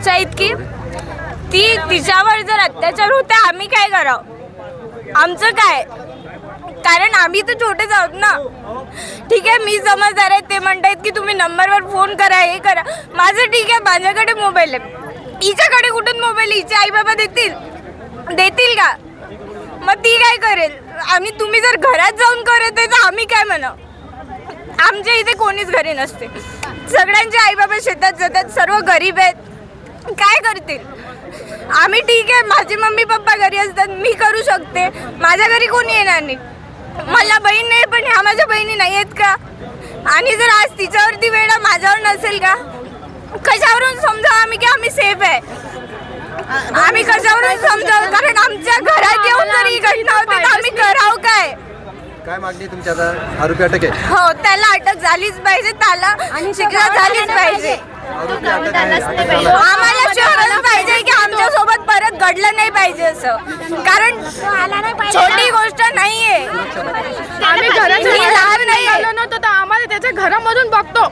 चर्चा इतकी तिच्यावर जर अत्याचार होते आम्ही काय करावं, आमचं काय, कारण आम्ही तर छोटेच आहोत ना. ठीक आहे मी समजदार आहे, ते म्हणतायत की तुम्ही नंबरवर फोन करा हे करा, माझं ठीक आहे माझ्याकडे मोबाईल आहे, हिच्याकडे कुठून मोबाईल, हिचे आई बाबा देतील का, मग ती काय करेल. आम्ही तुम्ही जर घरात जाऊन करत आहे तर आम्ही काय म्हणा, आमच्या इथे कोणीच घरी नसते, सगळ्यांचे आई बाबा शेतात जातात, सर्व गरीब आहेत, काय करतील. आम्ही ठीक आहे माझे मम्मी पप्पा घरी असतात, मी करू शकते, माझ्या घरी कोणी येणार नाही, मला बहीण नाही पण ह्या माझ्या बहिणी नाही आहेत का. आणि जर आज तिच्यावरती वेळ माझ्यावर नसेल का, कशावरून समजावं आम्ही की आम्ही सेफ आहे, आम्ही कशावरून समजावं, कारण आमच्या घरात येऊन जर ही घटना होती तर आम्ही करावं काय. काय मागणी तुमच्या आता? आरोपी अटक आहे? हो त्याला अटक झालीच पाहिजे, त्याला आणि शिक्षा झालीच पाहिजे. आम्हाला शोधायला पाहिजे की आमच्या सोबत परत घडलं नाही पाहिजे असं, कारण छोटी गोष्ट नाहीये. आम्ही घराच्या लहान नाही आलो नव्हतो तर आम्हाला त्याच्या घरामधून बघतो,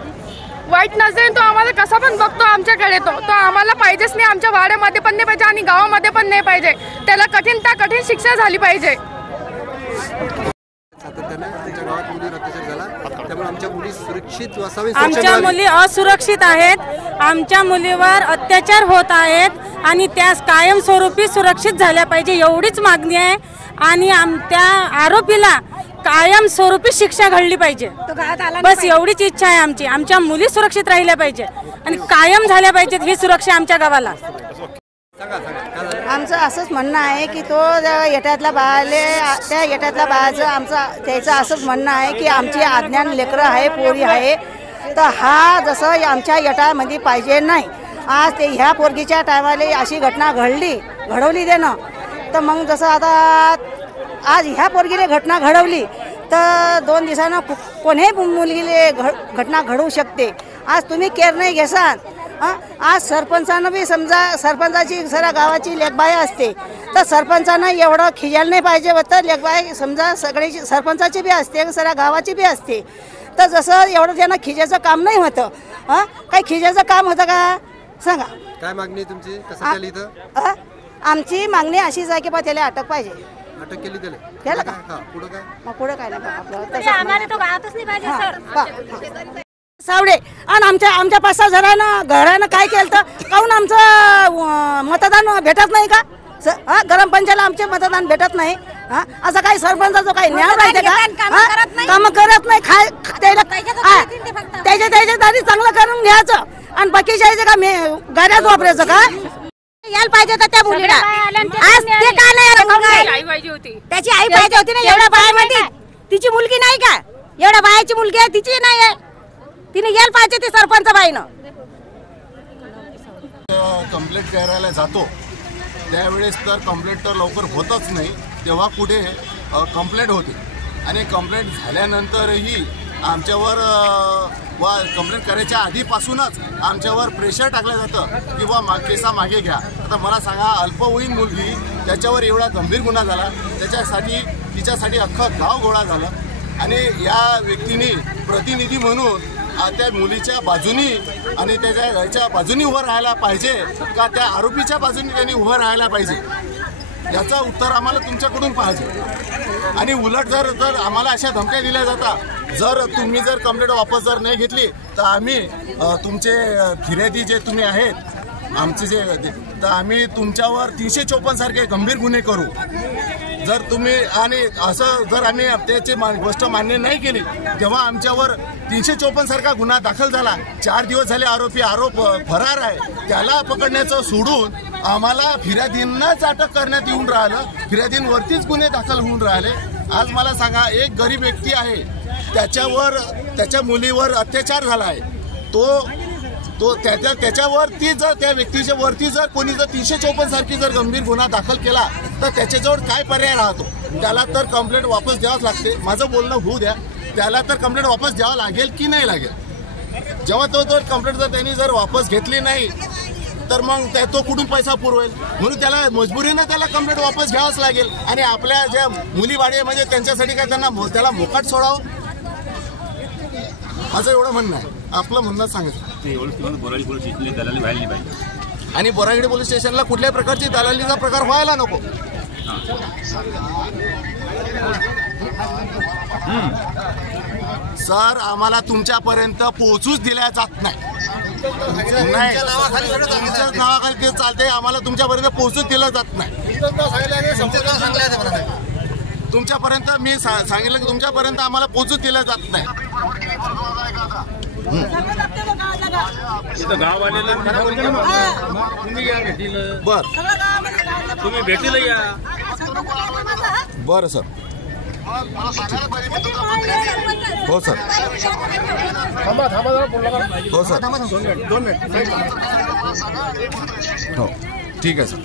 वाईट नसेल तो आम्हाला कसा पण बघतो आमच्याकडे, तो आम्हाला पाहिजेच नाही, आमच्या वाड्यामध्ये पण नाही पाहिजे आणि गावामध्ये पण नाही पाहिजे, त्याला कठीण शिक्षा झाली पाहिजे. आमच्या मुली असुरक्षित आहेत, आमच्या मुलीवर अत्याचार होत आहेत आणि त्यास कायमस्वरूपी सुरक्षित झाल्या पाहिजे एवढीच मागणी आहे. आणि त्या आरोपीला कायमस्वरूपी शिक्षा घडली पाहिजे, बस एवढीच इच्छा आहे आमची. आमच्या मुली सुरक्षित राहिल्या पाहिजे आणि कायम झाल्या पाहिजेत ही सुरक्षा आमच्या गावाला. आमचं असंच म्हणणं आहे की तो येट्यातल्या बाळाचं त्याचं असंच म्हणणं आहे की आमची अज्ञान लेकरं आहे, पोरी आहे, तर हा जसं आमच्या येटामध्ये पाहिजे नाही. आज ते ह्या पोरगीच्या टायमाला अशी घटना घडवली देणं, तर मग जसं आता आज ह्या पोरगीने घटना घडवली तर 2 दिवसानं कोणीही मुलगीले घटना घडवू शकते. आज तुम्ही केअर नाही घेसाल, आज सरपंचानं बी समजा, सरपंचाची सरा गावाची लेखबाई असते तर सरपंचानं एवढं खिजायला नाही पाहिजे होतं. लेखबाई समजा सगळ्याची, सरपंचाची बी असते, सरा गावाची बी असते, तर जसं एवढं त्यांना खिजायचं काम नाही होतं. काही खिजायचं काम होतं का सांगा. काय मागणी तुमची? कसं केली इथं? आमची मागणी अशीच आहे की बा त्याला अटक पाहिजे. अटक केली त्याला? केलं का? पुढं काय? मग पुढं काय नाही आपलं आम्हाला तो गावातच नाही पाहिजे सर. सावडे आणि आमच्या 5-6 घरानं काय केलं तर काहून आमचं मतदान भेटत नाही का? ग्रामपंचायतला आमचे मतदान भेटत नाही. असं काही सरपंचाचं काही न्याय पाहिजे का? काम करत नाही, त्याच्या दारी चांगलं करून घ्यायचं आणि बाकीच्या का गाड्याच वापरायचं का? यायला पाहिजे तर त्या मुलीला आज ते का नाही आलं? त्याची आई पाहिजे होती ना एवढ्या बायामध्ये. तिची मुलगी नाही का? एवढ्या बायाची मुलगी आहे, तिची नाही आहे, तिने यायला पाहिजे ती सरपंच बाईनं. कंप्लेंट करायला जातो त्यावेळेस तर कंप्लेंट तर लवकर होतच नाही, तेव्हा कुठे कंप्लेंट होते आणि कंप्लेंट झाल्यानंतरही आमच्यावर वा कंप्लेंट करायच्या आधीपासूनच आमच्यावर प्रेशर टाकलं जातं की बा केसा मागे घ्या. आता मला सांगा, अल्पवयीन मुलगी त्याच्यावर एवढा गंभीर गुन्हा झाला, तिच्यासाठी अख्खं गाव गोळा झालं आणि या व्यक्तीने प्रतिनिधी म्हणून त्या मुलीच्या बाजूनी आणि त्याच्या बाजूनी उभं राहायला पाहिजे का त्या आरोपीच्या बाजूनी त्यांनी उभं राहायला पाहिजे, याचं उत्तर आम्हाला तुमच्याकडून पाहिजे. आणि उलट जर आम्हाला अशा धमक्या दिल्या जातात, जर तुम्ही जर कंप्लेंट वापस जर नाही घेतली तर आम्ही तुमचे फिर्यादी जे तुम्ही आहेत आमचे जे, तर आम्ही तुमच्यावर 354 सारखे गंभीर गुन्हे करू. जर तुम्ही आणि असं जर आम्ही त्याची गोष्ट मान्य नाही केली तेव्हा आमच्यावर 354 सारखा गुन्हा दाखल झाला. 4 दिवस झाले आरोप फरार आहे, त्याला पकडण्याचं सोडून आम्हाला फिर्यादींनाच अटक करण्यात येऊन राहिलं, फिर्यादींवरतीच गुन्हे दाखल होऊन राहिले. आज मला सांगा, एक गरीब व्यक्ती आहे, त्याच्या मुलीवर अत्याचार झाला आहे, त्याच्यावरती जर त्या व्यक्तीच्या वरती जर कोणी जर 354 सारखी जर गंभीर गुन्हा दाखल केला तर त्याच्याजवळ काय पर्याय राहतो? त्याला तर कंप्लेंट वापस द्यावंच लागते. माझं बोलणं होऊ द्या, त्याला तर कंप्लेंट वापस द्यावं लागेल की नाही लागेल? जेव्हा तो कंप्लेंट जर त्यांनी जर वापस घेतली नाही तर मग तो कुठून पैसा पुरवेल? म्हणून त्याला मजबुरीनं त्याला कंप्लेंट वापस घ्यावंच लागेल. आणि आपल्या ज्या मुलीवाडी म्हणजे त्यांच्यासाठी काय त्याला मोकाट सोडावं, माझं एवढं म्हणणं आहे. आपलं म्हणणं सांगायचं. आणि बोरागडे पोलीस स्टेशनला कुठल्याही प्रकारची दलालीचा प्रकार व्हायला नको. सर आम्हाला तुमच्यापर्यंत पोहोचूच दिल्या जात नाही. तुमच्याच नावाखाली ते चालते, आम्हाला तुमच्यापर्यंत पोहोचूच दिलं जात नाही. तुमच्यापर्यंत मी सांगितलं की तुमच्यापर्यंत आम्हाला पोहोचूच दिलं जात नाही. बर तुम्ही भेटीला या. बरं सर. हो सर. हो सर. 2 मिनिट. हो ठीक आहे सर.